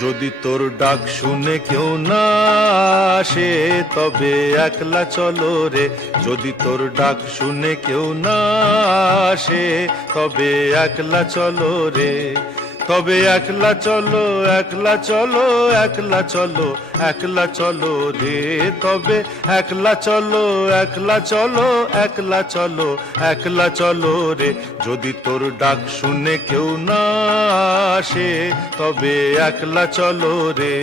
যদি তোর ডাক শুনে কেউ না আসে তবে একলা চলো রে। যদি তোর ডাক শুনে কেউ না আসে তবে একলা চলো রে। তবে একলা চলো, একলা চলো, একলা চলো, একলা চলো রে। তবে একলা চলো, একলা চলো, একলা চলো, একলা চলো রে। যদি তোর ডাক শুনে কেউ না আসে তবে একলা চলো রে।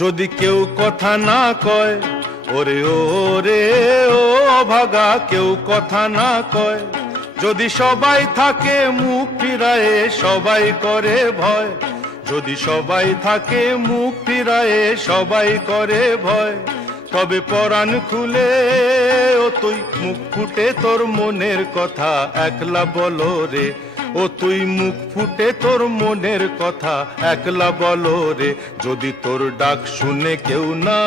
যদি কেউ কথা না কয়, ওরে ওরে ও ভাগা, কেউ কথা না কয়। যদি সবাই থাকে মুখ ফিরায়ে, সবাই করে ভয়। যদি সবাই থাকে মুখ ফিরায়ে, সবাই করে ভয়। তবে পরাণ খুলে ও তুই মুখ ফুটে তোর মনের কথা একলা বলো রে। ও তুই মুখ ফুটে তোর মনের কথা একলা বলো রে। যদি তোর ডাক শুনে কেউ না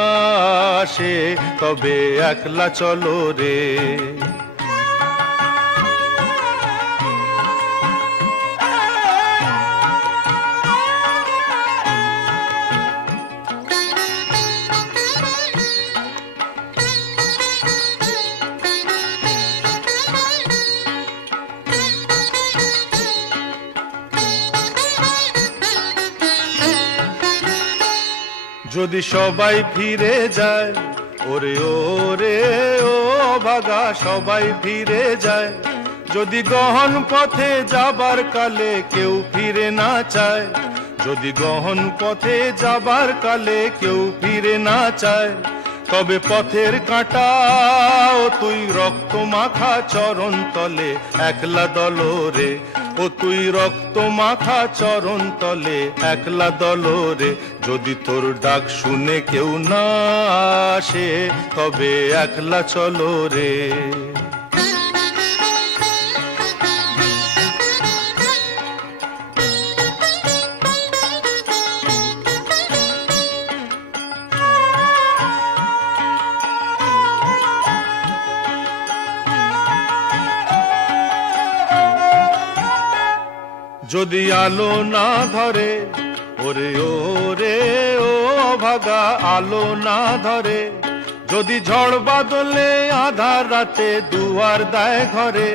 আসে তবে একলা চলো রে। যদি সবাই ফিরে যায়, ওরে ওরে ও ভাগা, সবাই ফিরে যায়। যদি গহন পথে যাবার কালে কেউ ফিরে না চায়, যদি গহন পথে যাবার কালে কেউ ফিরে না চায়, তবে পথের কাঁটা ও তুই রক্ত মাখা চরণ তলে একলা দলো রে। ও তুই রক্ত মাখা চরণ তলে একলা দলো রে। যদি তোর ডাক শুনে কেউ না আসে তবে একলা চলো রে। যদি আলো না ধরে, ওরে ওরে ও ভাগা, আলো না ধরে। যদি ঝড় বাদলে আধার রাতে দুয়ার দেয় ঘরে,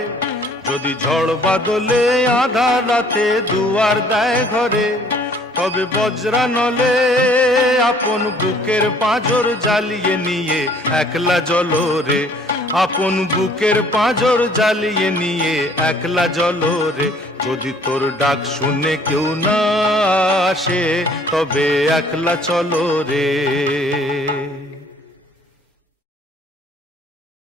যদি ঝড় বাদলে আধার রাতে দুয়ার দেয় ঘরে, তবে বজ্রা নলে আপন বুকের পাঁজর জ্বালিয়ে নিয়ে একলা জ্বলো রে। আপন বুকের পাঁজর জ্বালিয়ে নিয়ে একলা জ্বলো রে। যদি তোর ডাক শুনে কেউ না আসে তবে একলা চলো রে।